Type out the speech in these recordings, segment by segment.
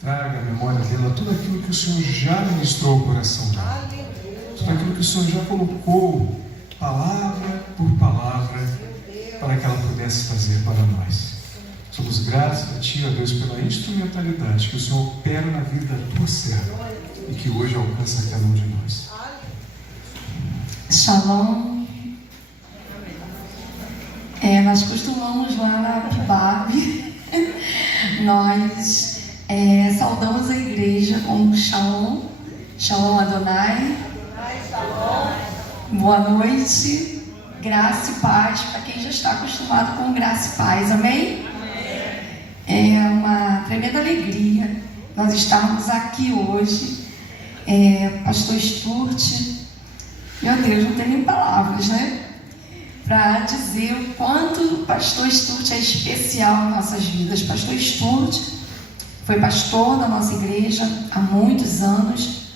traga à memória dela tudo aquilo que o Senhor já ministrou ao coração dela. Tudo aquilo que o Senhor já colocou, palavra por palavra, para que ela pudesse fazer para nós. Somos gratos a Ti, ó Deus, pela instrumentalidade que o Senhor opera na vida da Tua serva e que hoje alcança cada um de nós. Shalom. Nós costumamos lá na PIBAB, nós saudamos a igreja com Shalom, Shalom Adonai, boa noite, graça e paz, para quem já está acostumado com graça e paz, amém? É uma tremenda alegria nós estarmos aqui hoje. Pastor Sturt, meu Deus, não tem nem palavras, né? Para dizer o quanto o pastor Sturt é especial em nossas vidas. Pastor Sturt foi pastor da nossa igreja há muitos anos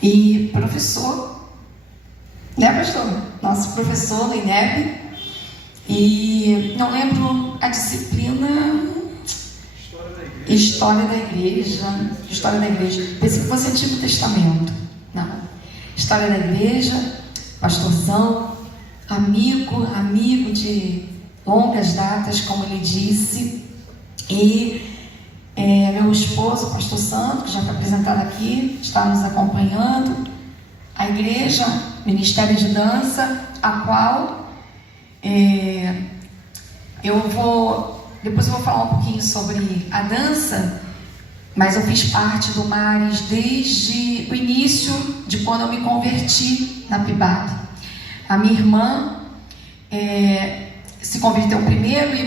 e professor, né, pastor? Nosso professor do INEB. E não lembro a disciplina. História da igreja. Pensei que fosse Antigo Testamento. Não. História da igreja, pastorzão, amigo de longas datas, como ele disse. E meu esposo, pastor Santo, que já foi apresentado aqui, está nos acompanhando. A igreja, Ministério de Dança, a qual depois eu vou falar um pouquinho sobre a dança, mas eu fiz parte do Mares desde o início de quando eu me converti na PIBAB. A minha irmã se converteu primeiro e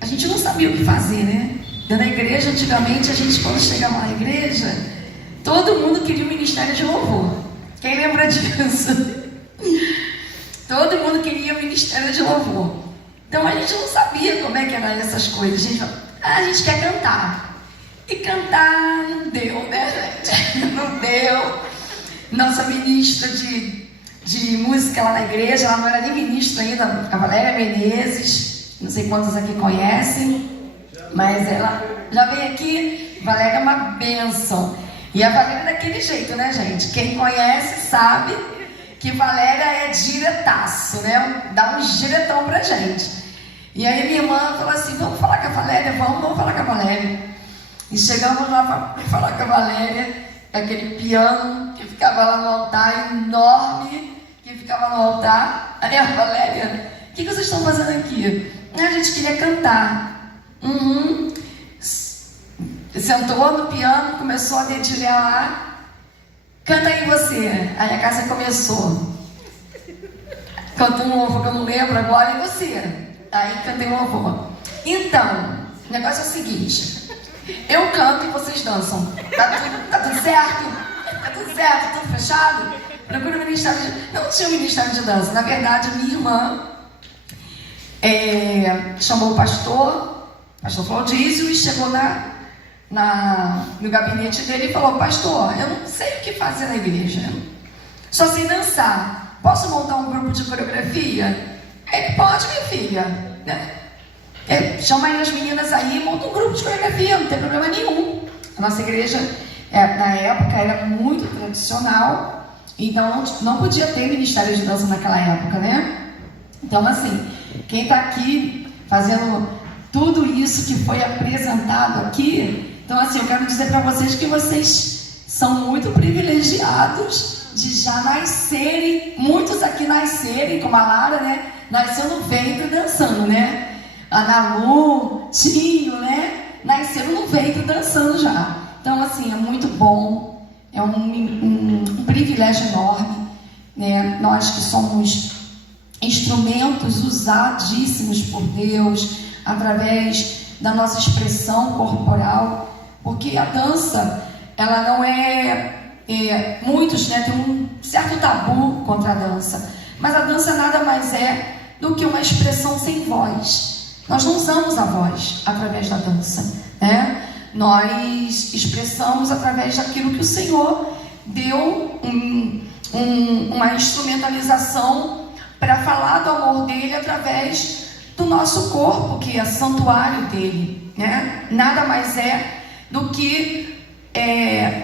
a gente não sabia o que fazer, né? Na igreja, antigamente, a gente, quando chegava na igreja, todo mundo queria o ministério de louvor. Quem lembra disso? Todo mundo queria o ministério de louvor. Então a gente não sabia como é que eram essas coisas. A gente falava, a gente quer cantar. E cantar não deu, né, gente? Não deu. Nossa ministra de música lá na igreja, ela não era nem ministra ainda, a Valéria Menezes, não sei quantos aqui conhecem, mas ela já veio aqui. Valéria é uma bênção. E a Valéria é daquele jeito, né, gente? Quem conhece sabe que Valéria é diretaço, né? Dá um diretão pra gente. E aí minha irmã falou assim, vamos falar com a Valéria, vamos falar com a Valéria. E chegamos lá para falar com a Valéria, aquele piano que ficava lá no altar, enorme, que ficava no altar. Aí a Valéria, o que vocês estão fazendo aqui? A gente queria cantar. Sentou no piano, começou a dedilhar lá. Canta aí você. Aí a casa começou. Cantou um louvor que eu não lembro agora, e você? Aí cantei um louvor. Então, o negócio é o seguinte: eu canto e vocês dançam. Tá tudo certo? Tá tudo certo? Tudo fechado? Procura o ministério de... Não tinha um ministério de dança. Na verdade, minha irmã chamou o pastor Claudísio, e chegou no gabinete dele e falou, pastor, eu não sei o que fazer na igreja, só sei dançar, posso montar um grupo de coreografia? Ele, pode, minha filha, né? Chama aí as meninas aí e monta um grupo de coreografia, não tem problema nenhum. A nossa igreja, na época, era muito tradicional, então não podia ter ministério de dança naquela época, né? Então, assim, quem está aqui fazendo tudo isso que foi apresentado aqui, então, assim, eu quero dizer para vocês que vocês são muito privilegiados de já nascerem, muitos aqui nascerem, como a Lara, né? Nasceu no ventre dançando, né? A Nalu, Tinho, né? Nasceram no ventre dançando já. Então, assim, é muito bom, é um privilégio enorme, né? Nós que somos instrumentos usadíssimos por Deus, através da nossa expressão corporal, porque a dança, ela não muitos, né, têm um certo tabu contra a dança, mas a dança nada mais é do que uma expressão sem voz. Nós não usamos a voz através da dança, né? Nós expressamos através daquilo que o Senhor deu uma instrumentalização para falar do amor dele através do nosso corpo, que é santuário dele, né? Nada mais é do que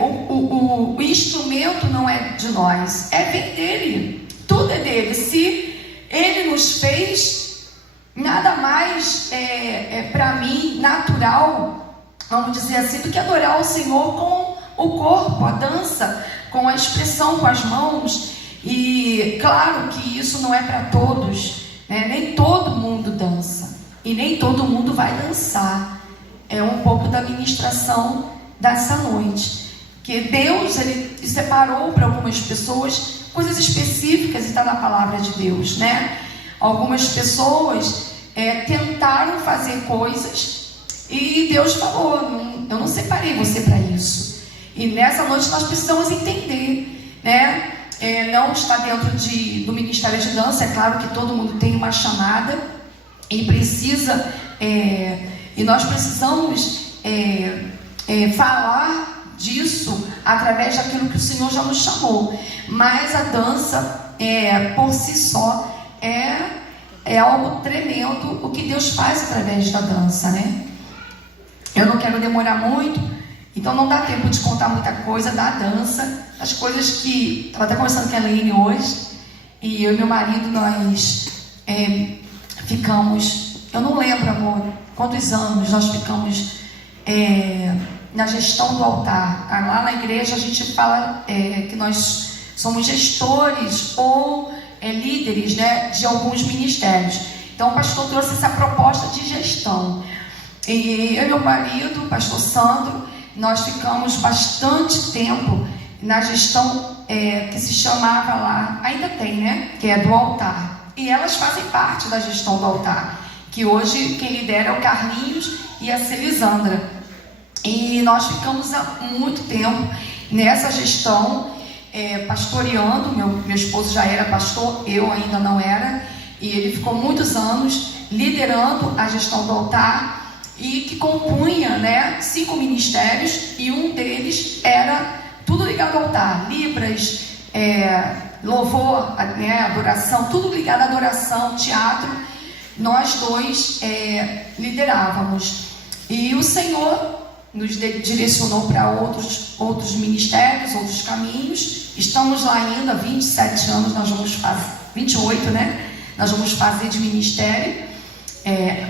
o instrumento não é de nós, vem dele, tudo é dele. Se ele nos fez, nada mais para mim natural, vamos dizer assim, do que adorar o Senhor com o corpo, a dança, com a expressão, com as mãos. E claro que isso não é para todos, né? Nem todo mundo dança e nem todo mundo vai dançar. É um pouco da ministração dessa noite, que Deus ele separou para algumas pessoas coisas específicas, e está na palavra de Deus, né? Algumas pessoas tentaram fazer coisas e Deus falou: eu não separei você para isso. E nessa noite nós precisamos entender, né? Não está dentro do Ministério de Dança. É claro que todo mundo tem uma chamada e precisa, e nós precisamos falar disso através daquilo que o Senhor já nos chamou. Mas a dança, por si só, é algo tremendo o que Deus faz através da dança, né? Eu não quero demorar muito, então não dá tempo de contar muita coisa da dança, as coisas que... Estava até conversando com a Elaine hoje, e eu e meu marido, nós ficamos... Eu não lembro, amor, quantos anos nós ficamos na gestão do altar. Lá na igreja a gente fala que nós somos gestores ou líderes, né, de alguns ministérios. Então o pastor trouxe essa proposta de gestão. E eu e meu marido, o pastor Sandro, nós ficamos bastante tempo na gestão que se chamava lá, ainda tem, né, que é do altar. E elas fazem parte da gestão do altar, que hoje quem lidera é o Carlinhos e a Celisandra. E nós ficamos há muito tempo nessa gestão, pastoreando. Meu esposo já era pastor, eu ainda não era, e ele ficou muitos anos liderando a gestão do altar, e que compunha, né, 5 ministérios, e um deles era tudo ligado ao altar: libras, louvor, né, adoração, tudo ligado à adoração, teatro. Nós dois liderávamos, e o Senhor nos direcionou para outros ministérios, outros caminhos. Estamos lá ainda, 27 anos, nós vamos fazer, 28, né? Nós vamos fazer de ministério,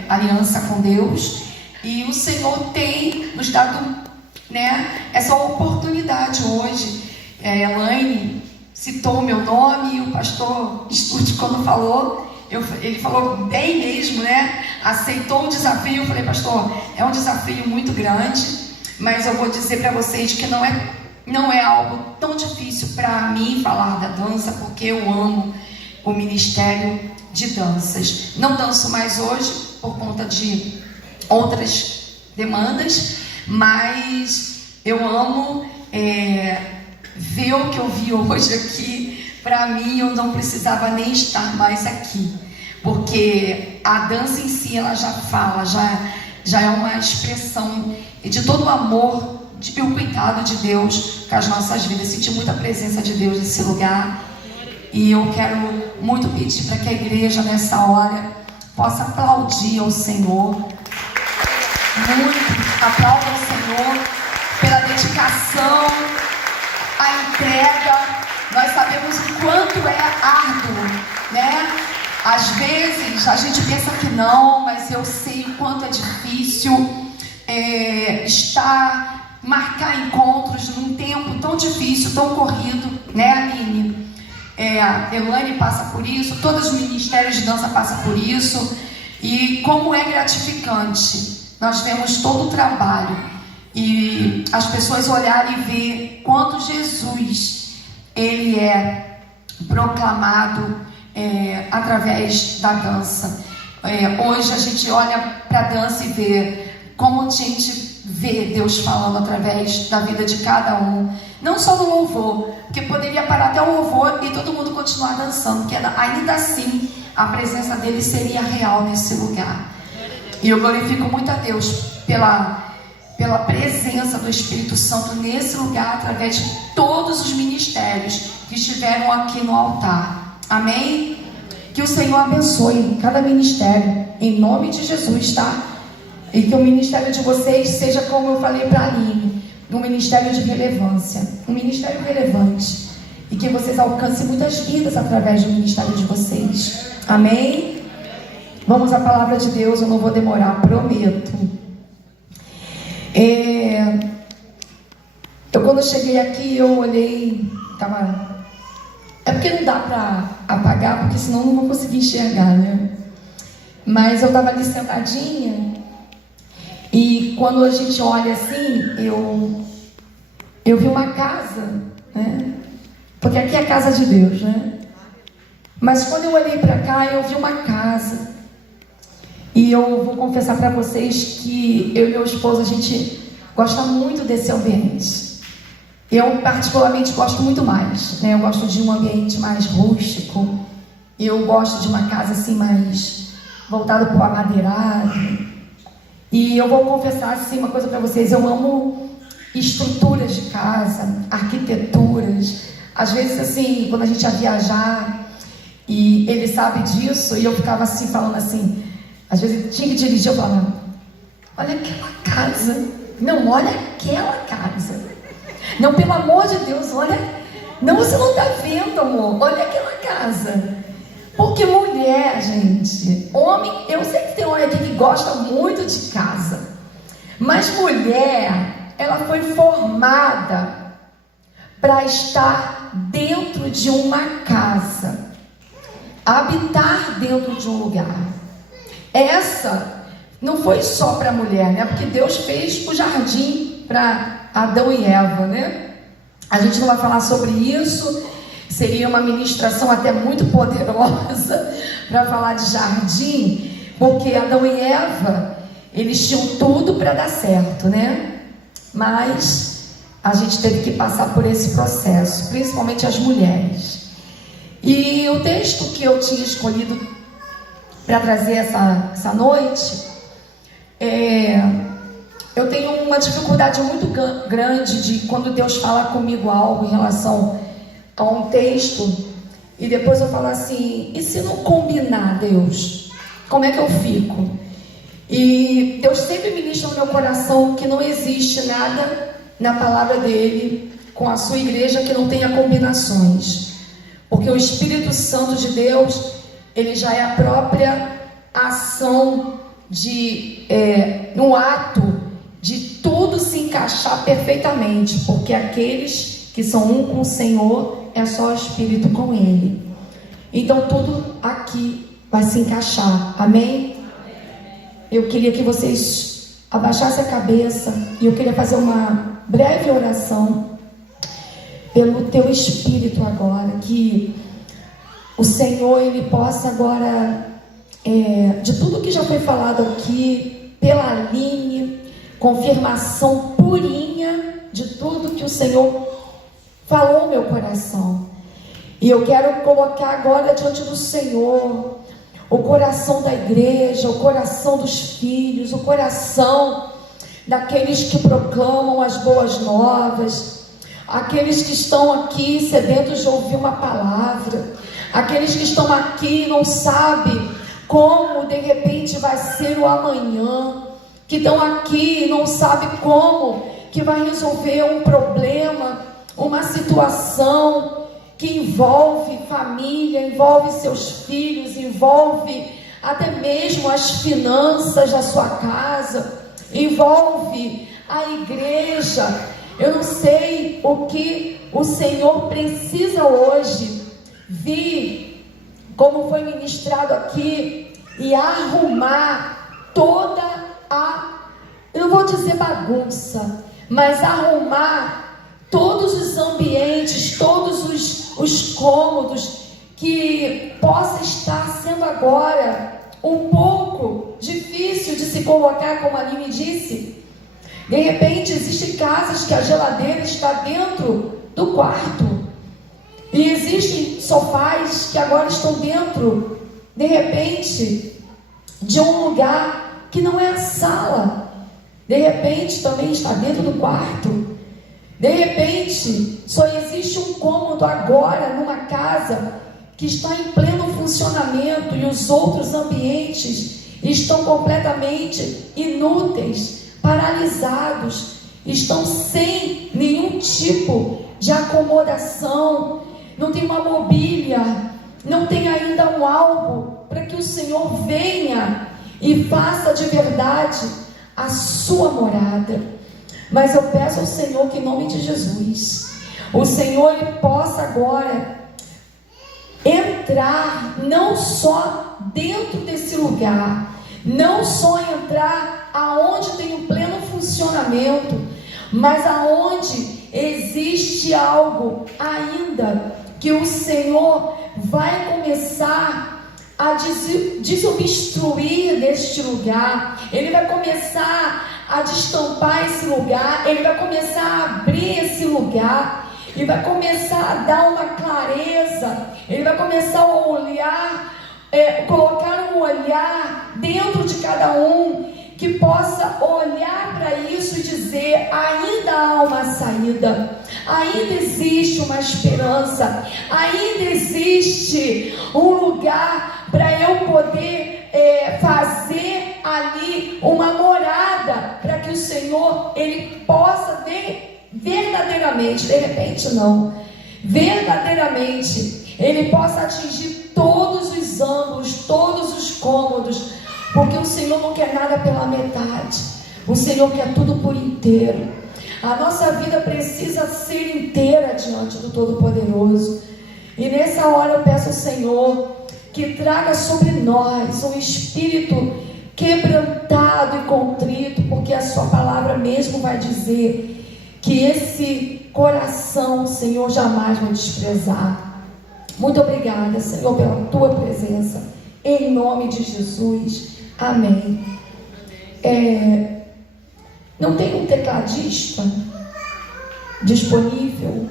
aliança com Deus. E o Senhor tem nos dado, né, essa oportunidade hoje. A Elaine citou o meu nome, e o pastor Estúdio, quando falou, ele falou bem mesmo, né? Aceitou o desafio. Eu falei: pastor, é um desafio muito grande, mas eu vou dizer para vocês que não é algo tão difícil para mim falar da dança, porque eu amo o ministério de danças. Não danço mais hoje por conta de outras demandas, mas eu amo ver o que eu vi hoje aqui. Para mim, eu não precisava nem estar mais aqui, porque a dança em si, ela já fala, já é uma expressão de todo o amor e o cuidado de Deus com as nossas vidas. Senti muita presença de Deus nesse lugar, e eu quero muito pedir para que a igreja, nessa hora, possa aplaudir ao Senhor. Muito aplauda ao Senhor pela dedicação, a entrega. Nós sabemos o quanto é árduo, né? Às vezes a gente pensa que não, mas eu sei o quanto é difícil marcar encontros num tempo tão difícil, tão corrido, né, Aline? A Elaine passa por isso, todos os ministérios de dança passam por isso, e como é gratificante. Nós vemos todo o trabalho e as pessoas olharem e ver quanto Jesus ele é proclamado através da dança. Hoje a gente olha para a dança e vê como a gente vê Deus falando através da vida de cada um. Não só no louvor, porque poderia parar até o louvor e todo mundo continuar dançando, porque ainda assim a presença dele seria real nesse lugar. E eu glorifico muito a Deus pela presença do Espírito Santo nesse lugar, através de todos os ministérios que estiveram aqui no altar. Amém? Que Que o Senhor abençoe cada ministério, em nome de Jesus, tá? E que o ministério de vocês seja, como eu falei para a Aline, um ministério de relevância, um ministério relevante. E que vocês alcancem muitas vidas através do ministério de vocês. Amém? Vamos à palavra de Deus, eu não vou demorar, prometo. Eu quando cheguei aqui, eu olhei, é porque não dá para apagar, porque senão não vou conseguir enxergar, né? Mas eu estava ali sentadinha, e quando a gente olha assim, eu vi uma casa, né? Porque aqui é a casa de Deus, né? Mas quando eu olhei para cá, eu vi uma casa. E eu vou confessar para vocês que eu e meu esposo, a gente gosta muito desse ambiente. Eu particularmente gosto muito mais, né? Eu gosto de um ambiente mais rústico. Eu gosto de uma casa assim mais voltada para o amadeirado. E eu vou confessar assim uma coisa para vocês. Eu amo estruturas de casa, arquiteturas. Às vezes assim, quando a gente ia viajar, e ele sabe disso, e eu ficava assim, falando assim, às vezes tinha que dirigir, eu falava, olha aquela casa, não, olha aquela casa, não, pelo amor de Deus, olha, não, você não está vendo, amor, olha aquela casa. Porque mulher, gente, homem, eu sei que tem homem aqui que gosta muito de casa, mas mulher, ela foi formada para estar dentro de uma casa, habitar dentro de um lugar. Essa não foi só para a mulher, né? Porque Deus fez o jardim para Adão e Eva, né? A gente não vai falar sobre isso, seria uma ministração até muito poderosa para falar de jardim, porque Adão e Eva, eles tinham tudo para dar certo, né? Mas a gente teve que passar por esse processo, principalmente as mulheres. E o texto que eu tinha escolhido para trazer essa noite, eu tenho uma dificuldade muito grande de quando Deus fala comigo algo em relação a um texto, e depois eu falo assim, e se não combinar, Deus? Como é que eu fico? E Deus sempre ministra no meu coração que não existe nada na palavra dele com a sua igreja que não tenha combinações, porque o Espírito Santo de Deus, ele já é a própria ação no ato de tudo se encaixar perfeitamente, porque aqueles que são um com o Senhor é só o Espírito com ele. Então tudo aqui vai se encaixar, amém? Eu queria que vocês abaixassem a cabeça e eu queria fazer uma breve oração pelo teu espírito agora, que o Senhor, ele possa agora, de tudo que já foi falado aqui, pela Aline, confirmação purinha de tudo que o Senhor falou no meu coração. E eu quero colocar agora diante do Senhor o coração da igreja, o coração dos filhos, o coração daqueles que proclamam as boas novas, aqueles que estão aqui sedentos de ouvir uma palavra, aqueles que estão aqui e não sabem como de repente vai ser o amanhã, que estão aqui e não sabem como que vai resolver um problema, uma situação que envolve família, envolve seus filhos, envolve até mesmo as finanças da sua casa, envolve a igreja. Eu não sei o que o Senhor precisa hoje vir, como foi ministrado aqui, e arrumar toda eu não vou dizer bagunça, mas arrumar todos os ambientes, todos os cômodos que possa estar sendo agora um pouco difícil de se colocar, como a Aline disse. De repente existem casas que a geladeira está dentro do quarto, e existem sofás que agora estão dentro, de repente, de um lugar que não é a sala, de repente também está dentro do quarto. De repente, só existe um cômodo agora numa casa que está em pleno funcionamento e os outros ambientes estão completamente inúteis, paralisados, estão sem nenhum tipo de acomodação, não tem uma mobília, não tem ainda um algo para que o Senhor venha e faça de verdade a sua morada. Mas eu peço ao Senhor que em nome de Jesus, o Senhor ele possa agora entrar não só dentro desse lugar, não só entrar aonde tem um pleno funcionamento, mas aonde existe algo ainda que o Senhor vai começar a desobstruir deste lugar. Ele vai começar a destampar esse lugar, ele vai começar a abrir esse lugar, ele vai começar a dar uma clareza, ele vai começar a olhar, colocar um olhar dentro de cada um, que possa olhar para isso e dizer: ainda há uma saída, ainda existe uma esperança, ainda existe um lugar para eu poder fazer ali uma morada, para que o Senhor ele possa verdadeiramente, de repente não, verdadeiramente ele possa atingir todos os ângulos, todos os cômodos, porque o Senhor não quer nada pela metade, o Senhor quer tudo por inteiro. A nossa vida precisa ser inteira diante do Todo-Poderoso. E nessa hora eu peço ao Senhor que traga sobre nós um espírito quebrantado e contrito, porque a sua palavra mesmo vai dizer que esse coração o Senhor jamais vai desprezar. Muito obrigada, Senhor, pela tua presença, em nome de Jesus, amém. Não tem um tecladista disponível?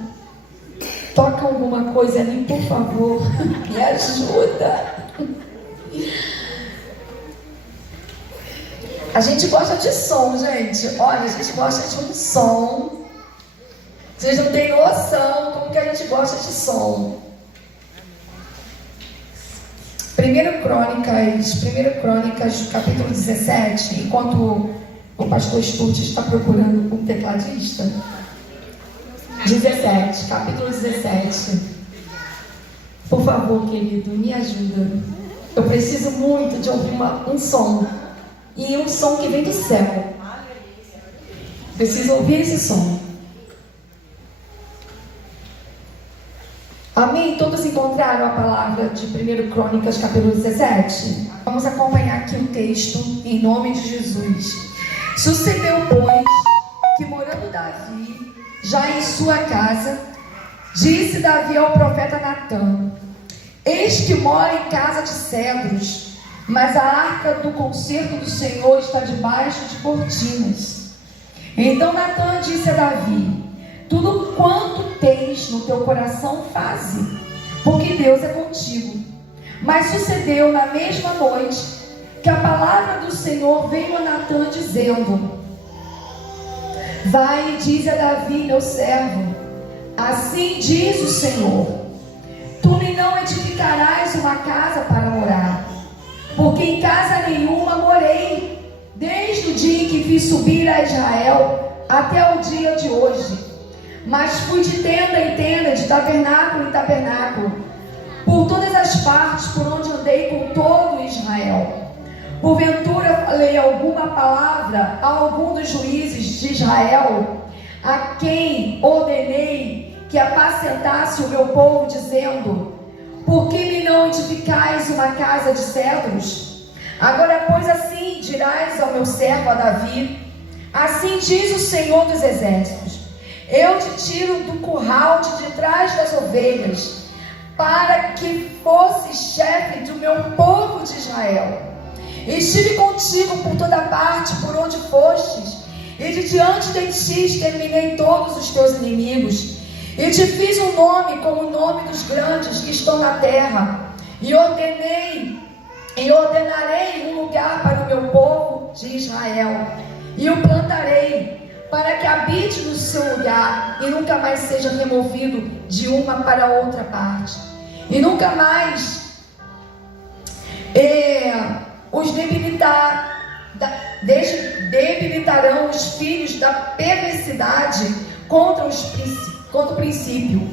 Toca alguma coisa ali, por favor, me ajuda. A gente gosta de som, gente. Olha, a gente gosta de um som. Vocês não têm noção como que a gente gosta de som. 1 Crônicas, capítulo 17, enquanto o pastor Sturt está procurando um tecladista. 17, capítulo 17. Por favor, querido, me ajuda. Eu preciso muito de ouvir um som. E um som que vem do céu. Preciso ouvir esse som. Amém? Todos encontraram a palavra de 1 Crônicas, capítulo 17? Vamos acompanhar aqui o texto em nome de Jesus. Sucedeu, pois, que morando Davi, já em sua casa, disse Davi ao profeta Natã: eis que mora em casa de cedros, mas a arca do concerto do Senhor está debaixo de cortinas. Então Natã disse a Davi: tudo quanto tens no teu coração faze, porque Deus é contigo. Mas sucedeu na mesma noite que a palavra do Senhor veio a Natã dizendo: vai e diz a Davi, meu servo, assim diz o Senhor: tu me não edificarás uma casa para morar, porque em casa nenhuma morei, desde o dia em que fiz subir a Israel até o dia de hoje. Mas fui de tenda em tenda, de tabernáculo em tabernáculo, por todas as partes por onde andei com todo Israel. Porventura falei alguma palavra a algum dos juízes de Israel, a quem ordenei que apacentasse o meu povo, dizendo: por que me não edificais uma casa de cedros? Agora, pois, assim dirás ao meu servo a Davi: assim diz o Senhor dos Exércitos: eu te tiro do curral de detrás das ovelhas, para que fosses chefe do meu povo de Israel. Estive contigo por toda parte, por onde fostes, e de diante de ti exterminei todos os teus inimigos, e te fiz um nome como o nome dos grandes que estão na terra, e ordenarei um lugar para o meu povo de Israel, e o plantarei, para que habite no seu lugar e nunca mais seja removido de uma para outra parte. e nunca mais os debilitarão os filhos da perversidade contra o princípio.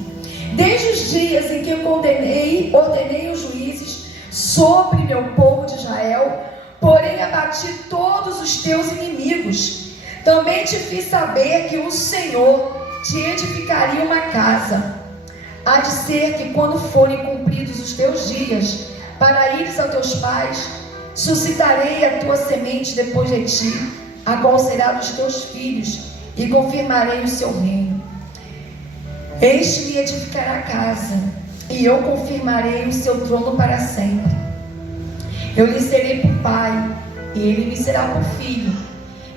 Desde os dias em que eu ordenei os juízes sobre meu povo de Israel, porém abati todos os teus inimigos. Também te fiz saber que o Senhor te edificaria uma casa. Há de ser que quando forem cumpridos os teus dias, para ires a teus pais, suscitarei a tua semente depois de ti, a qual será dos teus filhos, e confirmarei o seu reino. Este lhe edificará a casa, e eu confirmarei o seu trono para sempre. Eu lhe serei por pai, e ele me será por filho,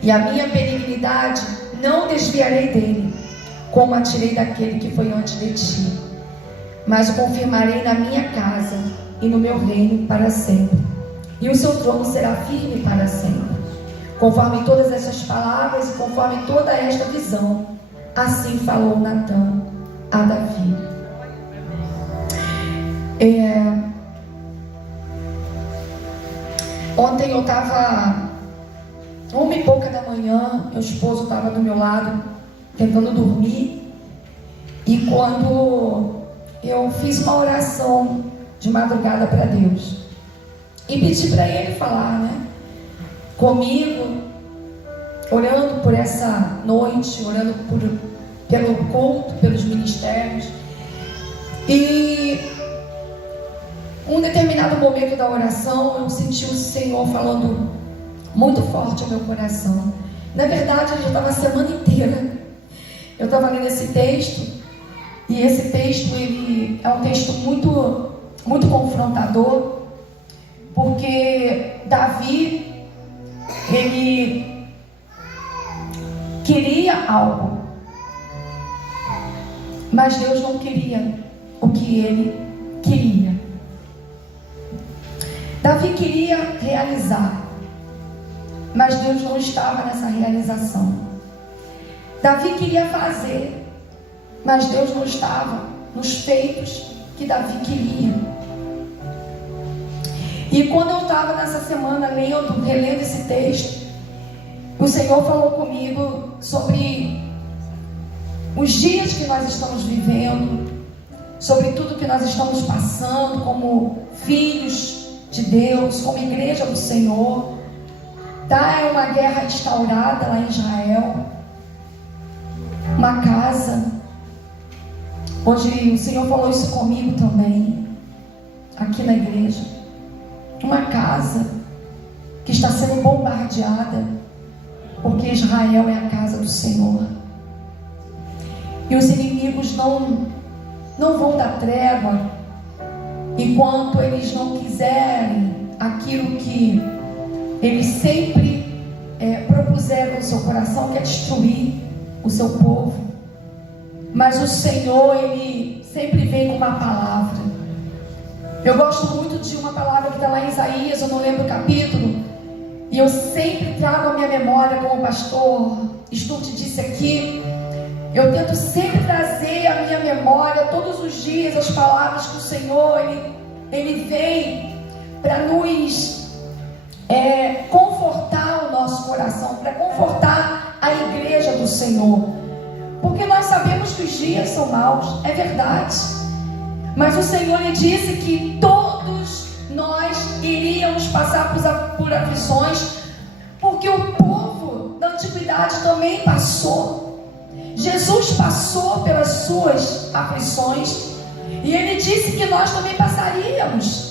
e a minha benignidade não desviarei dele, como a tirei daquele que foi antes de ti, mas o confirmarei na minha casa e no meu reino para sempre, e o seu trono será firme para sempre. Conforme todas essas palavras e conforme toda esta visão, assim falou Natã a Davi. Ontem eu estava 1h pouca da manhã, meu esposo estava do meu lado tentando dormir, e quando eu fiz uma oração de madrugada para Deus e pedi para Ele falar, comigo, orando por essa noite, orando pelo culto, pelos ministérios. E um determinado momento da oração eu senti o Senhor falando muito forte ao meu coração. Na verdade, eu já estava a semana inteira, eu estava lendo esse texto, e esse texto ele é um texto muito, muito confrontador, porque Davi, ele queria algo, mas Deus não queria o que ele queria. Davi queria realizar, mas Deus não estava nessa realização. Davi queria fazer, mas Deus não estava nos feitos que Davi queria. E quando eu estava nessa semana relendo esse texto, o Senhor falou comigo sobre os dias que nós estamos vivendo, sobre tudo que nós estamos passando como filhos de Deus, como igreja do Senhor. É uma guerra instaurada lá em Israel, uma casa, onde o Senhor falou isso comigo também, aqui na igreja. Uma casa que está sendo bombardeada, porque Israel é a casa do Senhor. E os inimigos não vão dar trégua enquanto eles não quiserem aquilo que eles sempre propuseram no seu coração, que é destruir o seu povo. Mas o Senhor, Ele sempre vem com uma palavra. Eu gosto muito de uma palavra que está lá em Isaías, eu não lembro o capítulo, e eu sempre trago a minha memória, como o pastor Sturte disse aqui. Eu tento sempre trazer à minha memória, todos os dias, as palavras que o Senhor, Ele vem para nos confortar o nosso coração, para confortar a igreja do Senhor. Porque nós sabemos que os dias são maus, é verdade. Mas o Senhor lhe disse que todos nós iríamos passar por aflições, porque o povo da antiguidade também passou. Jesus passou pelas suas aflições, e Ele disse que nós também passaríamos.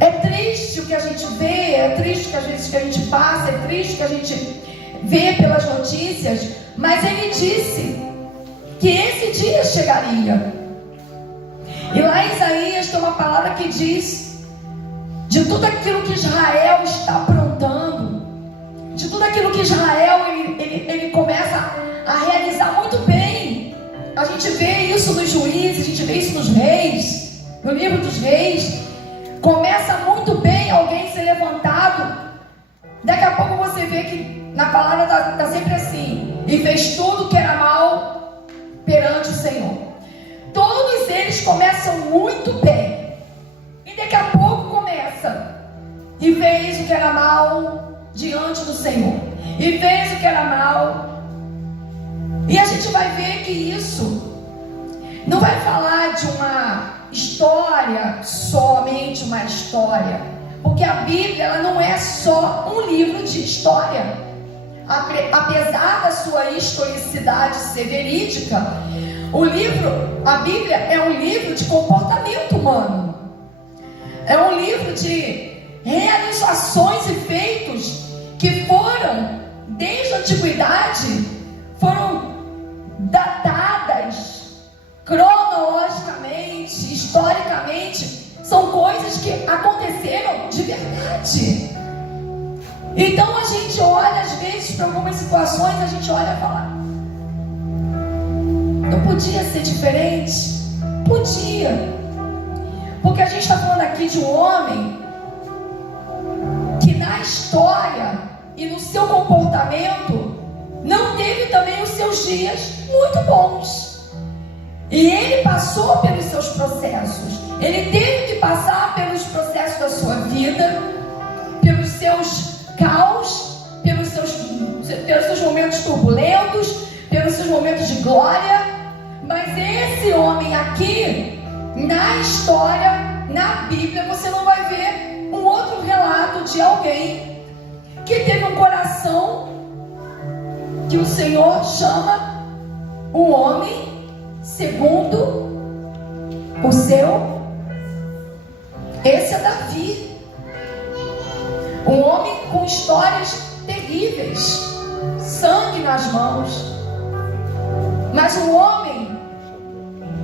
É triste o que a gente vê, é triste o que a gente passa, é triste o que a gente vê pelas notícias, mas Ele disse que esse dia chegaria. E lá em Isaías tem uma palavra que diz: de tudo aquilo que Israel está aprontando, de tudo aquilo que Israel ele começa a realizar muito bem. A gente vê isso nos juízes, a gente vê isso nos reis, no livro dos reis. Começa muito bem alguém ser levantado, daqui a pouco você vê que na palavra está sempre assim: e fez tudo que era mal perante o Senhor. Todos eles eles começam muito bem. E daqui a pouco começa. E fez o que era mal diante do Senhor. E fez o que era mal. E a gente vai ver que isso não vai falar de uma história, somente uma história. Porque a Bíblia, ela não é só um livro de história. Apesar da sua historicidade ser verídica, a Bíblia é um livro de comportamento humano. É um livro de realizações e feitos que foram, desde a antiguidade, foram datadas cronologicamente, historicamente. São coisas que aconteceram de verdade. Então a gente olha, às vezes, para algumas situações, a gente olha e fala: não podia ser diferente? Podia. Porque a gente está falando aqui de um homem que na história e no seu comportamento não teve também os seus dias muito bons. E ele passou pelos seus processos. Ele teve que passar pelos processos da sua vida, pelos seus caos, pelos seus momentos turbulentos, pelos seus momentos de glória. Mas esse homem aqui, na história, na Bíblia, você não vai ver um outro relato de alguém que teve um coração que o Senhor chama um homem segundo o seu. Esse é Davi. Um homem com histórias terríveis, sangue nas mãos, mas um homem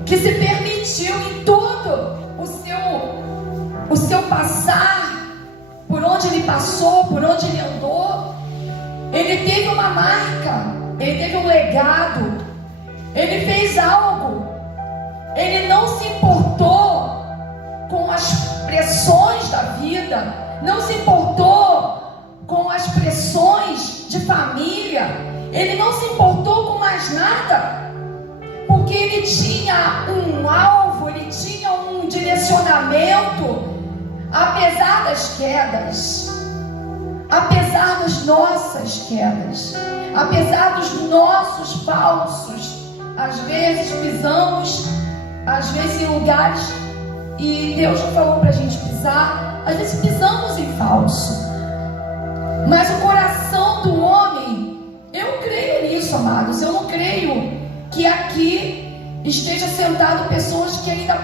que se permitiu em todo o seu passar, por onde ele passou, por onde ele andou. Ele teve uma marca, ele teve um legado, ele fez algo. Ele não se importou com as pressões da vida, não se importou com as pressões de família, ele não se importou com mais nada, porque ele tinha um alvo, ele tinha um direcionamento. Apesar das quedas, apesar das nossas quedas, apesar dos nossos falsos, às vezes pisamos, às vezes em lugares, e Deus não falou para a gente pisar, às vezes pisamos em falso. Mas o coração do homem, eu creio nisso, amados. Eu não creio que aqui esteja sentado pessoas que ainda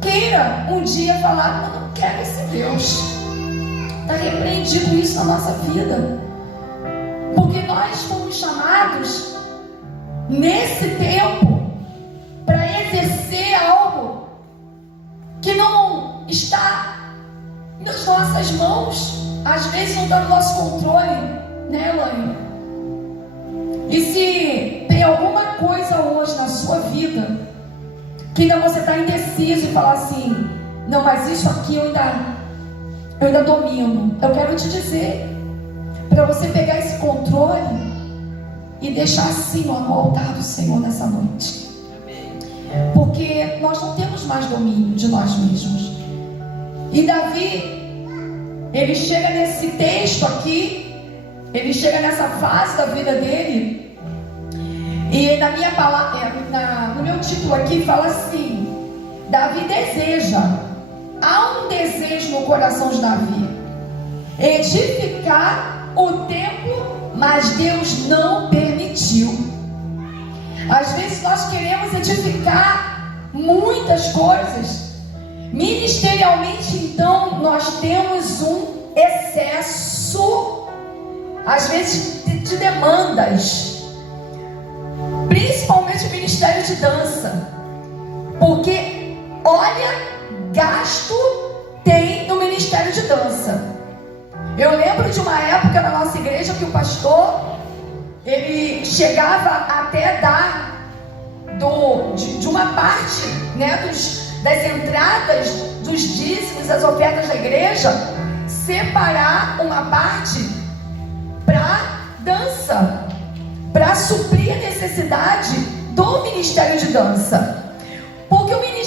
queira um dia falar: eu não quero esse Deus. Está repreendido isso na nossa vida, porque nós fomos chamados nesse tempo para exercer algo que não está nas nossas mãos. Às vezes não está no nosso controle, né, mãe? E se tem alguma coisa hoje na sua vida que ainda você está indeciso e falar assim: não, mas isso aqui eu ainda domino. Eu quero te dizer, para você pegar esse controle e deixar assim no altar do Senhor nessa noite. Porque nós não temos mais domínio de nós mesmos. E Davi, ele chega nesse texto aqui, ele chega nessa fase da vida dele, e na minha palavra, no meu título aqui fala assim: Davi deseja, há um desejo no coração de Davi, edificar o templo, mas Deus não permitiu. Às vezes nós queremos edificar muitas coisas. Ministerialmente, então, nós temos um excesso, às vezes, de demandas, principalmente o ministério de dança, porque, olha, gasto tem no ministério de dança. Eu lembro de uma época na nossa igreja que o pastor, ele chegava até dar de uma parte, né, das entradas dos dízimos, as ofertas da igreja, separar uma parte para dança, para suprir a necessidade do ministério de dança. Porque o ministério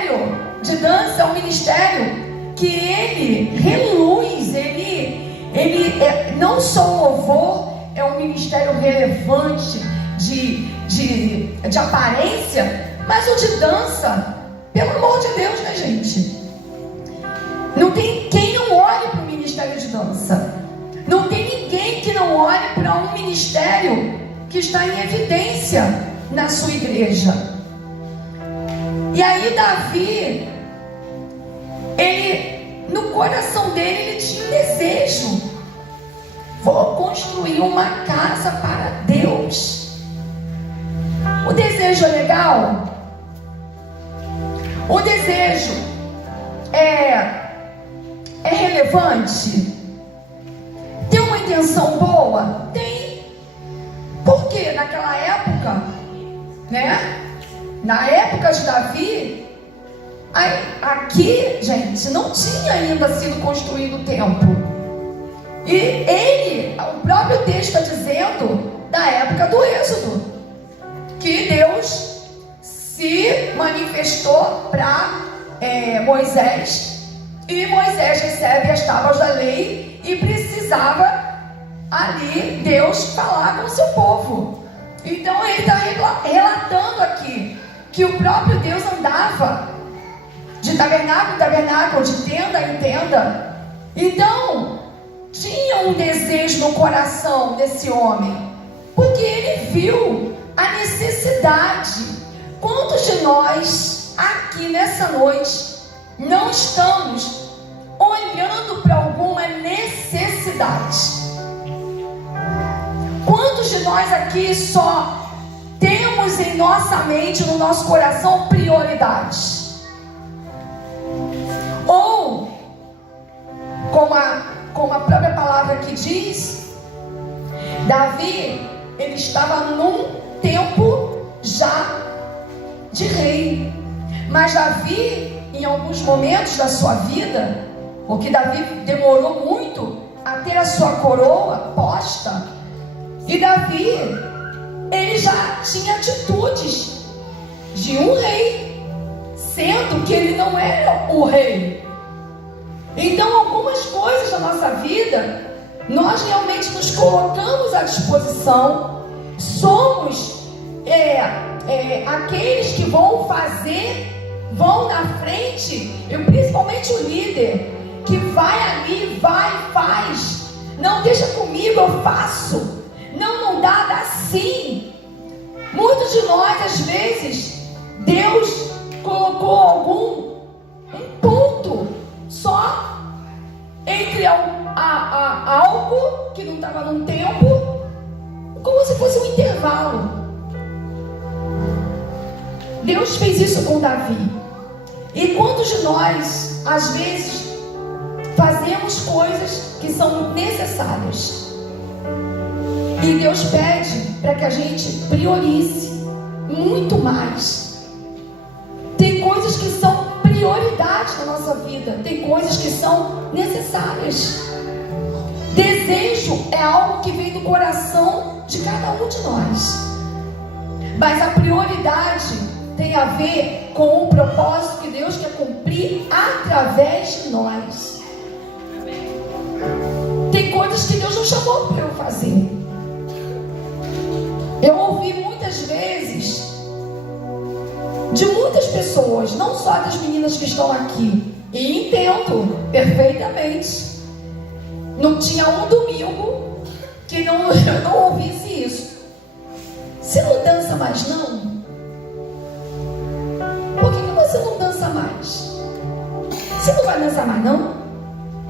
ministério de dança é um ministério que ele reluz, não só o louvor é um ministério relevante de aparência, mas o de dança, pelo amor de Deus, né, gente? Não tem quem não olhe para o ministério de dança. Não tem ninguém que não olhe para um ministério que está em evidência na sua igreja. E aí Davi, no coração dele, ele tinha um desejo: vou construir uma casa para Deus. O desejo é legal? O desejo é relevante? Tem uma intenção boa? Tem. Porque naquela época, né? Na época de Davi, aqui, gente, não tinha ainda sido construído o templo. E o próprio texto está dizendo da época do Êxodo, que Deus se manifestou para Moisés, e Moisés recebe as tábuas da lei e precisava ali Deus falar com o seu povo. Então ele está relatando aqui que o próprio Deus andava de tabernáculo em tabernáculo, de tenda em tenda. Então tinha um desejo no coração desse homem, porque ele viu a necessidade. Quantos de nós aqui nessa noite não estamos olhando para alguma necessidade? Quantos de nós aqui só temos em nossa mente, no nosso coração, prioridades? Ou, como a própria palavra aqui diz, Davi, ele estava num tempo já de rei. Mas Davi, em alguns momentos da sua vida, porque Davi demorou muito a ter a sua coroa posta, e Davi, ele já tinha atitudes de um rei, sendo que ele não era o rei. Então, algumas coisas da nossa vida, nós realmente nos colocamos à disposição, somos aqueles que vão na frente, e principalmente o líder, que vai ali, faz, não deixa comigo, eu faço, não dá sim. Muitos de nós, às vezes, Deus colocou um ponto só entre algo que não estava num tempo, como se fosse um intervalo. Deus fez isso com Davi. E quantos de nós, às vezes, fazemos coisas que são necessárias, e Deus pede para que a gente priorize muito mais. Tem coisas que são prioridades na nossa vida, tem coisas que são necessárias. Desejo é algo que vem do coração de cada um de nós, mas a prioridade tem a ver com o propósito que Deus quer cumprir através de nós. Tem coisas que Deus não chamou para eu fazer. Eu ouvi muitas vezes de muitas pessoas, não só das meninas que estão aqui, e entendo perfeitamente. Não tinha um domingo que eu não ouvisse isso. Você não dança mais não? Por que você não dança mais? Você não vai dançar mais não?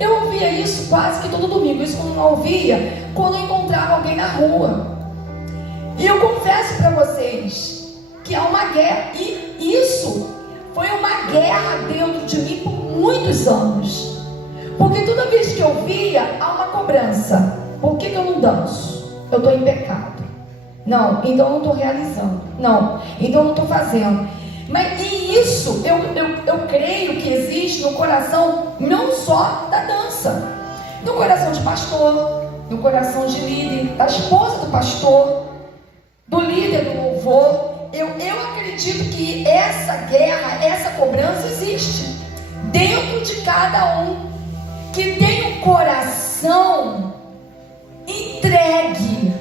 Eu ouvia isso quase que todo domingo. Isso eu não ouvia quando eu encontrava alguém na rua. E eu confesso para vocês que há uma guerra, e isso foi uma guerra dentro de mim por muitos anos. Porque toda vez que eu via, há uma cobrança. Por que eu não danço? Eu estou em pecado. Não, então eu não estou realizando. Não, então eu não estou fazendo. E isso eu creio que existe no coração não só da dança, no coração de pastor, no coração de líder, da esposa do pastor, do líder do louvor. eu acredito que essa guerra, essa cobrança existe dentro de cada um que tem um coração entregue,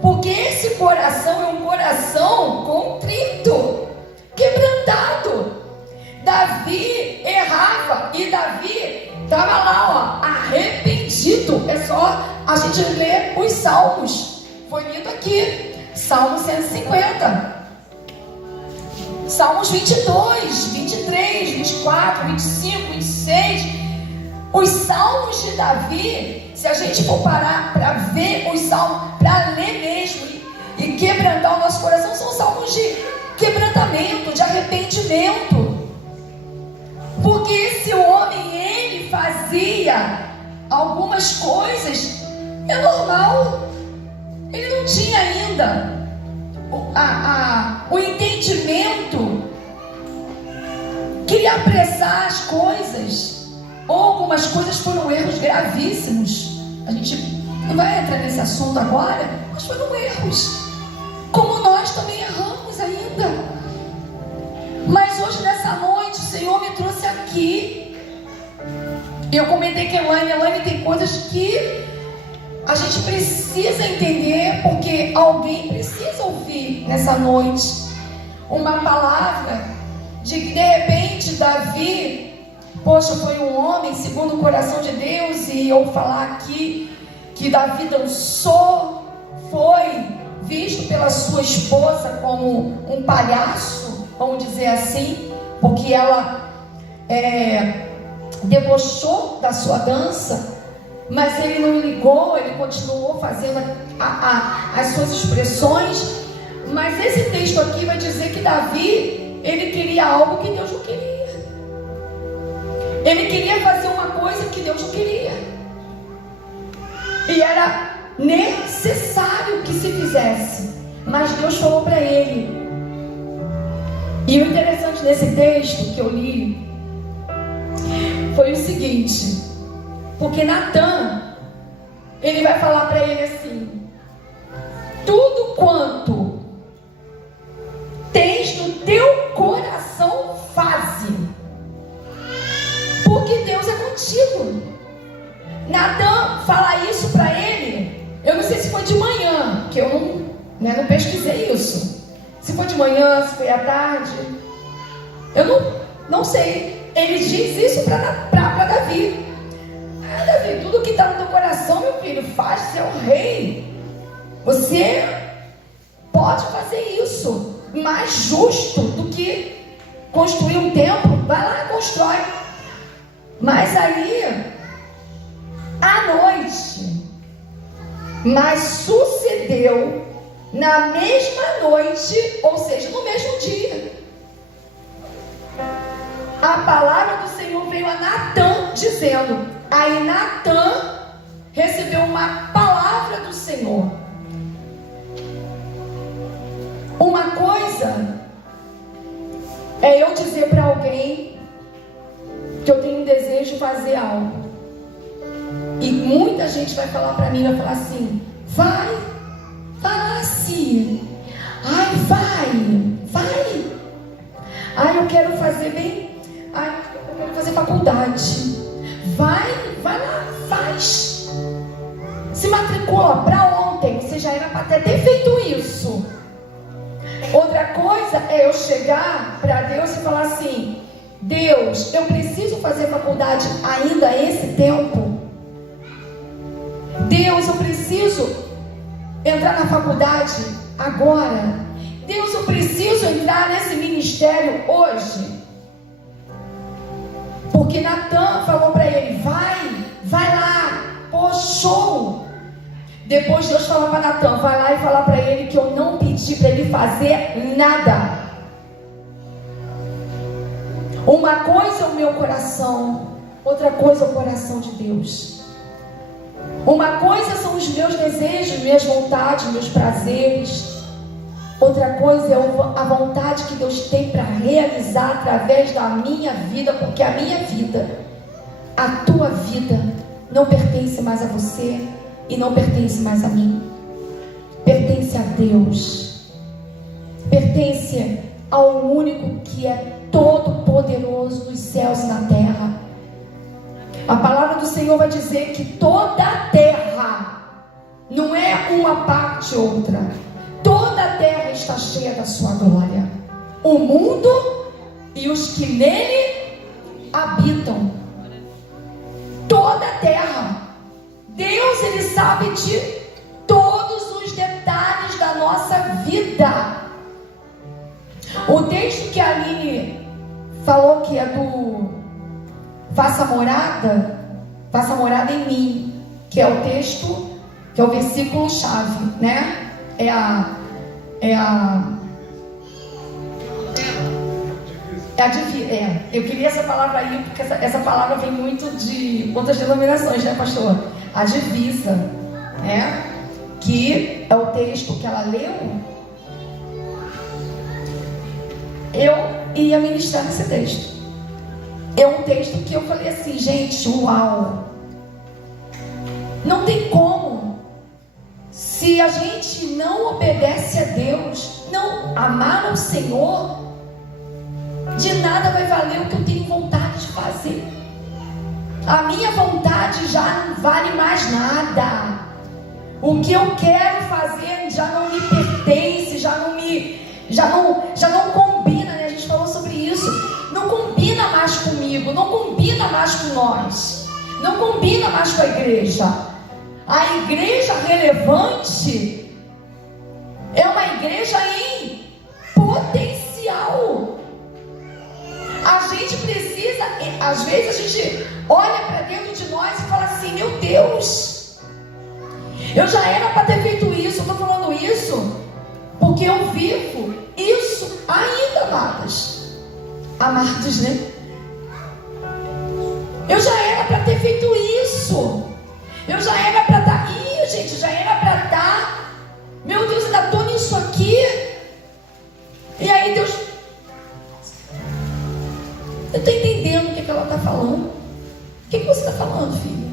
porque esse coração é um coração contrito, quebrantado. Davi errava e Davi estava lá, ó, arrependido. É só a gente ler os salmos, foi lido aqui, Salmo 150, Salmos 22, 23, 24, 25, 26. Os salmos de Davi, se a gente for parar para ver os salmos, para ler mesmo e quebrantar o nosso coração, são salmos de quebrantamento, de arrependimento. Porque esse homem, ele fazia algumas coisas, é normal, ele não tinha ainda o entendimento, queria apressar as coisas. Ou algumas coisas foram erros gravíssimos. A gente não vai entrar nesse assunto agora, mas foram erros, como nós também erramos ainda. Mas hoje, nessa noite, o Senhor me trouxe aqui. Eu comentei com a Elaine tem coisas que a gente precisa entender, porque alguém precisa ouvir nessa noite uma palavra de que de repente Davi, poxa, foi um homem segundo o coração de Deus. E eu falar aqui que Davi dançou, foi visto pela sua esposa como um palhaço, vamos dizer assim, porque ela debochou da sua dança, mas ele não ligou, ele continuou fazendo as suas expressões. Mas esse texto aqui vai dizer que Davi, ele queria algo que Deus não queria. Ele queria fazer uma coisa que Deus não queria. E era necessário que se fizesse. Mas Deus falou para ele. E o interessante nesse texto que eu li foi o seguinte. Porque Natan, ele vai falar para ele assim: tudo quanto tens no teu coração, faze, porque Deus é contigo. Natan fala isso para ele. Eu não sei se foi de manhã, porque eu não pesquisei isso. Se foi de manhã, se foi à tarde, eu não sei. Ele diz isso para Davi. Davi, tudo que está no teu coração, meu filho, faz. Você é um rei, você pode fazer isso. Mais justo do que construir um templo, vai lá e constrói. Mas aí, à noite, mas sucedeu na mesma noite, ou seja, no mesmo dia, a palavra do Senhor veio a Natan dizendo. Aí Natan recebeu uma palavra do Senhor. Uma coisa é eu dizer para alguém que eu tenho um desejo de fazer algo, e muita gente vai falar para mim, vai falar assim: vai lá, Cia. Ai, vai. Ai, eu quero fazer bem. Ai, eu quero fazer faculdade. Vai lá, faz. Se matricula para ontem, você já era para ter feito isso. Outra coisa é eu chegar para Deus e falar assim: Deus, eu preciso fazer faculdade ainda esse tempo. Deus, eu preciso entrar na faculdade agora. Deus, eu preciso entrar nesse ministério hoje. Porque Natan falou para ele: vai lá, pô, show. Depois Deus falou para Natan: vai lá e falar para ele que eu não pedi para ele fazer nada. Uma coisa é o meu coração, outra coisa é o coração de Deus. Uma coisa são os meus desejos, minhas vontades, meus prazeres. Outra coisa é a vontade que Deus tem para realizar através da minha vida, porque a minha vida, a tua vida, não pertence mais a você e não pertence mais a mim. Pertence a Deus. Pertence pertence ao único que é todo poderoso nos céus e na terra. A palavra do Senhor vai dizer que toda a terra, não é uma parte ou outra, toda a terra está cheia da sua glória. O mundo e os que nele habitam. Toda a terra. Deus, Ele sabe de todos os detalhes da nossa vida. O texto que a Aline falou, que é do faça morada em mim, que é o texto, que é o versículo chave, né? Eu queria essa palavra aí, porque essa palavra vem muito de outras denominações, né, pastor? A divisa, né? Que é o texto que ela leu. Eu ia ministrar nesse texto. É um texto que eu falei assim, gente, uau! Não tem como. Se a gente não obedece a Deus, não amar o Senhor, de nada vai valer o que eu tenho vontade de fazer. A minha vontade já não vale mais nada. O que eu quero fazer já não me pertence, já não combina, né? A gente falou sobre isso. Não combina mais comigo, não combina mais com nós, não combina mais com a igreja. A igreja relevante é uma igreja em potencial. A gente precisa, às vezes a gente olha para dentro de nós e fala assim, meu Deus, eu já era para ter feito isso. Eu estou falando isso porque eu vivo isso ainda, amados, né? Eu já era para ter feito isso. Eu já era para estar. Gente, já era para estar. Meu Deus, ainda estou nisso aqui. E aí Deus, eu estou entendendo o que ela está falando. O que você está falando, filho?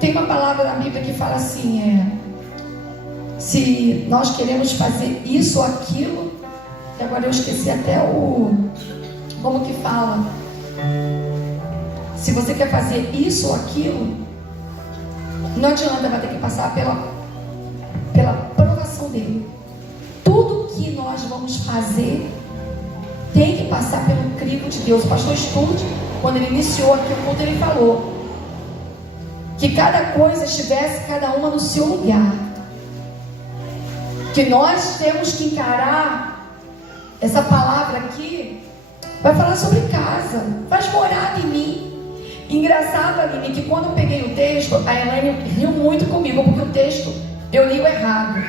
Tem uma palavra na Bíblia que fala assim, se nós queremos fazer isso ou aquilo, que agora eu esqueci até como que fala. Se você quer fazer isso ou aquilo, não adianta, vai ter que passar pela aprovação dele. Tudo que nós vamos fazer tem que passar pelo crivo de Deus. O pastor Stuart, quando ele iniciou aqui o culto, ele falou que cada coisa estivesse cada uma no seu lugar, que nós temos que encarar essa palavra aqui. Vai falar sobre casa, faz morada em mim. Engraçado, Aline, que quando eu peguei o texto, a Elaine riu muito comigo, porque o texto eu li errado,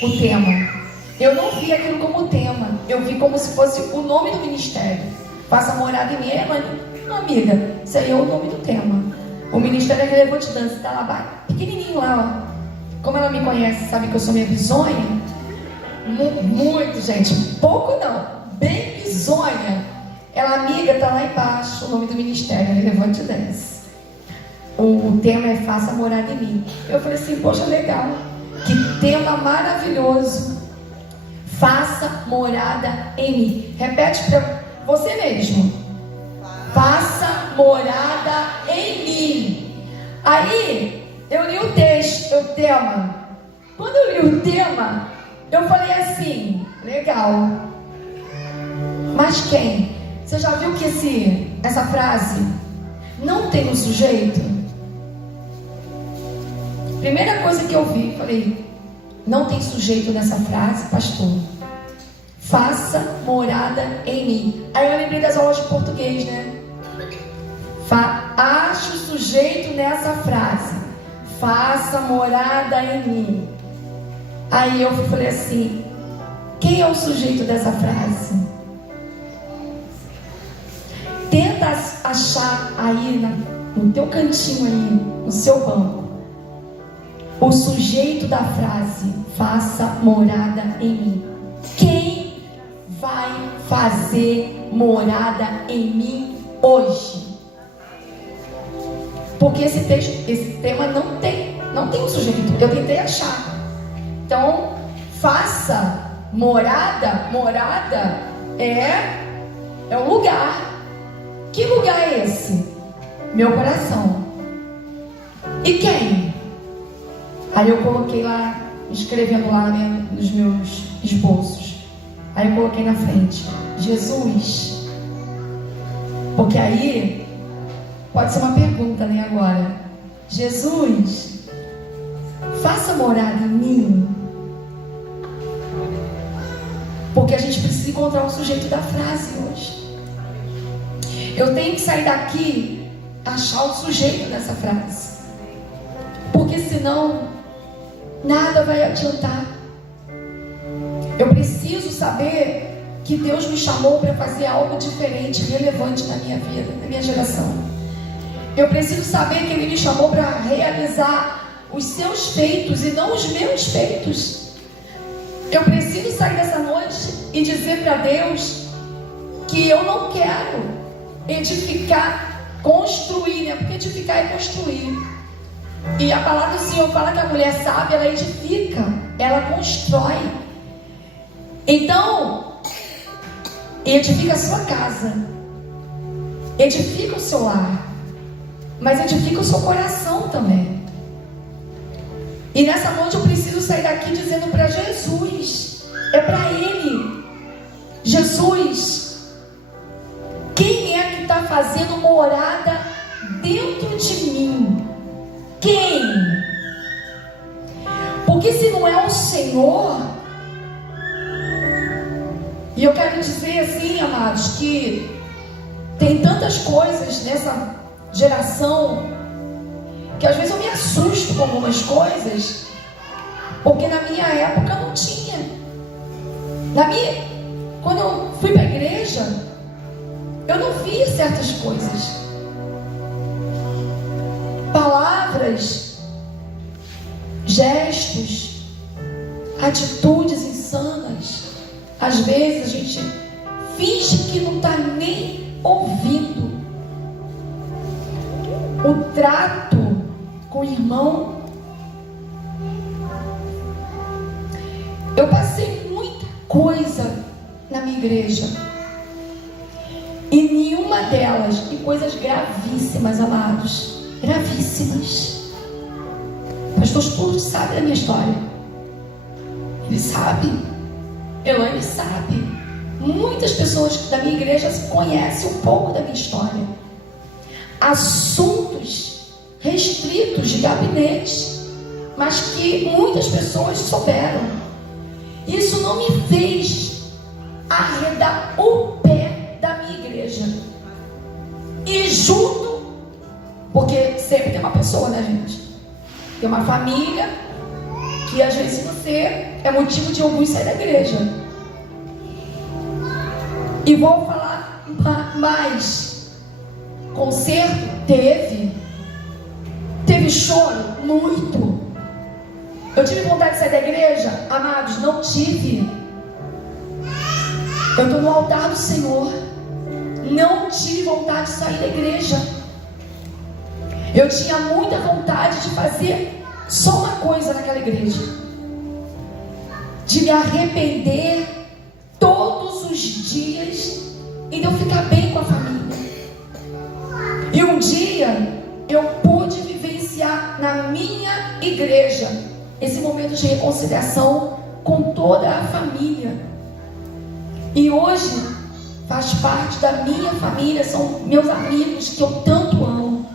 o tema. Eu não vi aquilo como tema, eu vi como se fosse o nome do ministério. Faça morada em mim. Elaine, não, amiga, isso aí é o nome do tema. O Ministério é Relevante Dança, está lá, pequenininho lá, ó. Como ela me conhece, sabe que eu sou meio bizonha? Muito, gente, pouco não, bem bizonha. Ela, amiga, está lá embaixo, o nome do Ministério é Relevante Dança. O tema é Faça Morada em Mim. Eu falei assim, poxa, legal, que tema maravilhoso. Faça morada em mim. Repete para você mesmo. Faça morada em mim. Aí, eu li o texto, o tema. Quando eu li o tema, eu falei assim, legal. Mas quem? Você já viu que essa frase não tem um sujeito? Primeira coisa que eu vi, falei, não tem sujeito nessa frase, pastor. Faça morada em mim. Aí eu lembrei das aulas de português, né? Ache o sujeito nessa frase. Faça morada em mim. Aí eu falei assim, quem é o sujeito dessa frase? Tenta achar aí no teu cantinho aí, no seu banco, o sujeito da frase, faça morada em mim. Quem vai fazer morada em mim hoje? Porque esse tema não tem um sujeito. Eu tentei achar. Então, faça morada. Morada é um lugar. Que lugar é esse? Meu coração. E quem? Aí eu coloquei lá, escrevendo lá, né, nos meus esboços. Aí eu coloquei na frente, Jesus. Porque aí pode ser uma pergunta, né, agora. Jesus, faça morada em mim. Porque a gente precisa encontrar o sujeito da frase hoje. Eu tenho que sair daqui, achar o sujeito dessa frase. Porque senão nada vai adiantar. Eu preciso saber que Deus me chamou para fazer algo diferente, relevante na minha vida, na minha geração. Eu preciso saber que Ele me chamou para realizar os seus feitos e não os meus feitos. Eu preciso sair dessa noite e dizer para Deus que eu não quero edificar, construir, né? Porque edificar é construir. E a palavra do Senhor fala que a mulher sábia, ela edifica, ela constrói. Então, edifica a sua casa, edifica o seu lar, mas edifica o seu coração também. E nessa noite eu preciso sair daqui dizendo para Jesus, é para Ele. Jesus, quem é que está fazendo morada dentro de mim? Quem? Porque se não é o Senhor, e eu quero dizer assim, amados, que tem tantas coisas nessa geração que às vezes eu me assusto com algumas coisas, porque na minha época não tinha. Quando eu fui para a igreja, eu não via certas coisas. Palavras, gestos, atitudes insanas. Às vezes a gente finge que não está nem ouvindo. O trato com o irmão. Eu passei muita coisa na minha igreja. E nenhuma delas, e coisas gravíssimas, amados. Gravíssimas. O pastor Spurgeon sabe da minha história. Ele sabe. Elaine sabe. Muitas pessoas da minha igreja conhecem um pouco da minha história. Assuntos restritos de gabinete, mas que muitas pessoas souberam. Isso não me fez arredar o pé da minha igreja. E junto, porque sempre tem uma pessoa, né, gente? Tem uma família que às vezes você é motivo de orgulho sair da igreja. E vou falar mais. Concerto? Teve. Teve choro? Muito. Eu tive vontade de sair da igreja? Amados, não tive. Eu estou no altar do Senhor. Não tive vontade de sair da igreja. Eu tinha muita vontade de fazer só uma coisa naquela igreja: de me arrepender todos os dias e de eu ficar bem com a família. E um dia eu pude vivenciar na minha igreja esse momento de reconciliação com toda a família. E hoje faz parte da minha família, são meus amigos que eu tanto amo.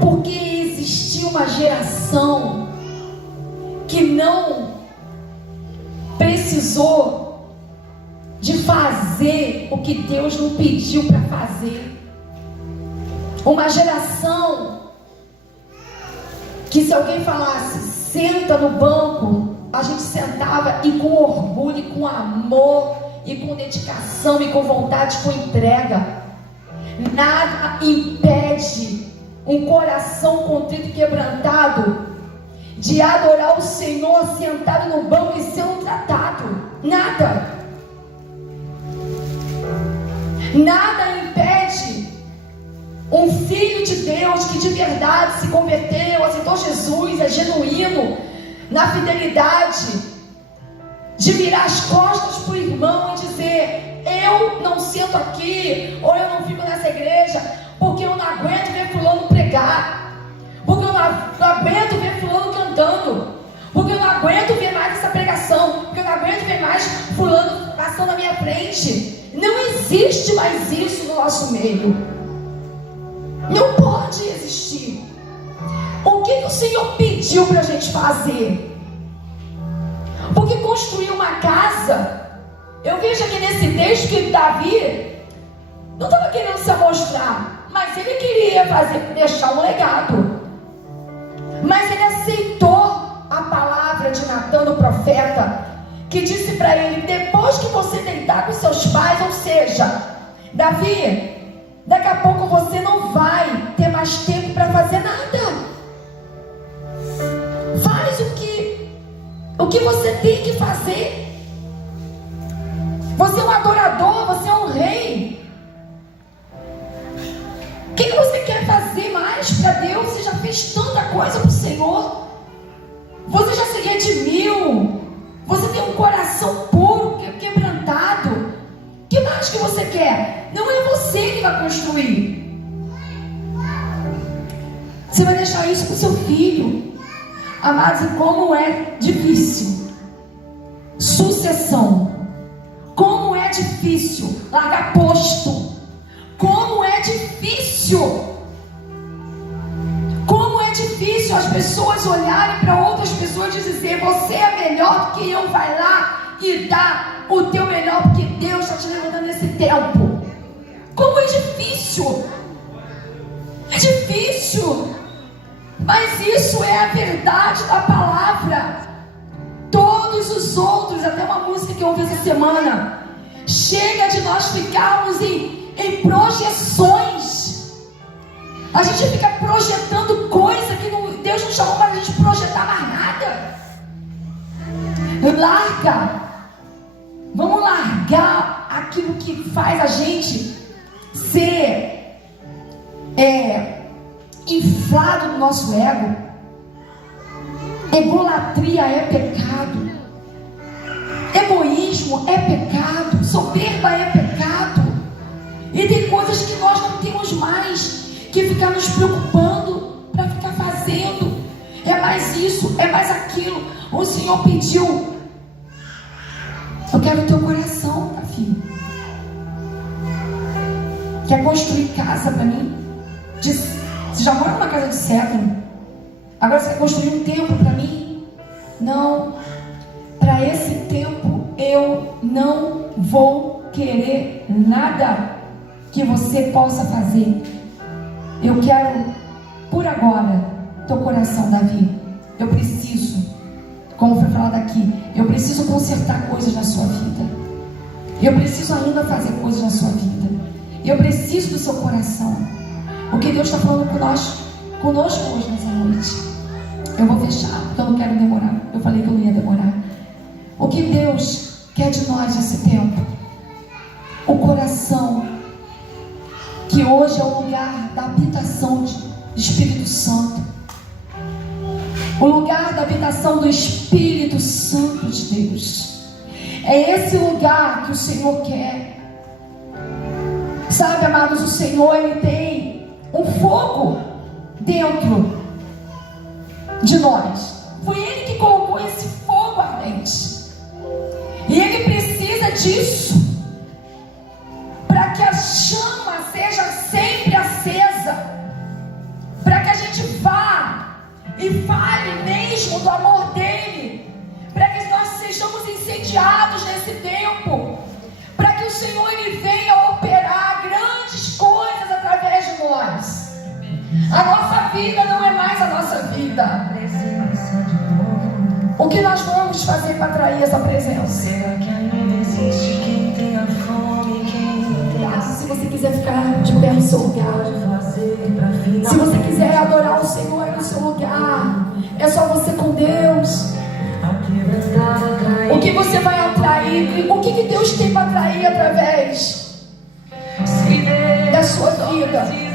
Porque existiu uma geração que não precisou de fazer o que Deus não pediu para fazer. Uma geração que, se alguém falasse senta no banco, a gente sentava e com orgulho, e com amor, e com dedicação, e com vontade, com entrega. Nada impede um coração contrito e quebrantado de adorar o Senhor sentado no banco e sendo tratado. Nada. Nada impede um filho de Deus que de verdade se converteu, aceitou Jesus, é genuíno, na fidelidade, de virar as costas para o irmão e dizer: eu não sento aqui, ou eu não fico nessa igreja, porque eu não aguento ver fulano pregar, porque eu não aguento ver fulano cantando, porque eu não aguento ver mais essa pregação, porque eu não aguento ver mais fulano passando na minha frente. Não existe mais isso no nosso meio. Não pode existir. O que o Senhor pediu para a gente fazer? Porque construir uma casa, eu vejo aqui nesse texto que Davi não estava querendo se mostrar, mas ele queria deixar um legado. Mas ele aceitou a palavra de Natã, o profeta, que disse para ele: depois que você deitar com seus pais, ou seja, Davi, daqui a pouco você não vai ter mais tempo para fazer nada. Faz o que você tem que fazer. Você é um adorador, você é um rei. O que você quer fazer mais para Deus? Você já fez tanta coisa para o Senhor. Você já se redimiu. Você tem um coração puro, quebrantado. O que mais que você quer? Não é você que vai construir. Você vai deixar isso para o seu filho. Amados, e como é difícil sucessão. Como é difícil largar posto. Como é difícil. Como é difícil as pessoas olharem para outras pessoas e dizer: você é melhor do que eu, vai lá e dá o teu melhor, porque Deus está te levantando nesse tempo. Como é difícil. É difícil. Mas isso é a verdade da palavra. Todos os outros, até uma música que eu ouvi essa semana, chega de nós ficarmos em projeções. A gente fica projetando coisa que Deus não chamou para a gente projetar mais nada. Larga. Vamos largar aquilo que faz a gente ser inflado no nosso ego. Egolatria é pecado. Egoísmo é pecado. Soberba é pecado. E tem coisas que nós não temos mais que ficar nos preocupando para ficar fazendo. É mais isso, é mais aquilo. O Senhor pediu: eu quero o teu coração, tá, filho? Quer construir casa para mim? Você já mora numa casa de cedro? Agora você quer construir um templo para mim? Não. Para esse tempo eu não vou querer nada que você possa fazer. Eu quero, por agora, teu coração, Davi. Eu preciso, como foi falado aqui, eu preciso consertar coisas na sua vida. Eu preciso ainda fazer coisas na sua vida. Eu preciso do seu coração. O que Deus está falando conosco hoje nessa noite. Eu vou fechar, porque eu não quero demorar. Eu falei que eu não ia demorar. O que Deus quer de nós nesse tempo? O coração, que hoje é o lugar da habitação do Espírito Santo. O lugar da habitação do Espírito Santo de Deus. É esse lugar que o Senhor quer. Sabe, amados, o Senhor, Ele tem um fogo dentro de nós. Foi Ele que colocou esse fogo ardente. E Ele precisa disso para que a chama seja sempre acesa, para que a gente vá e fale mesmo do amor dEle, para que nós sejamos incendiados nesse tempo, para que o Senhor Ele venha operar grandes coisas através de nós. A nossa vida não é mais a nossa vida. O que nós vamos fazer para atrair essa presença? Se você quiser ficar de pé no seu lugar, se você quiser adorar o Senhor no seu lugar, é só você com Deus. O que você vai atrair? O que Deus tem para atrair através da sua vida?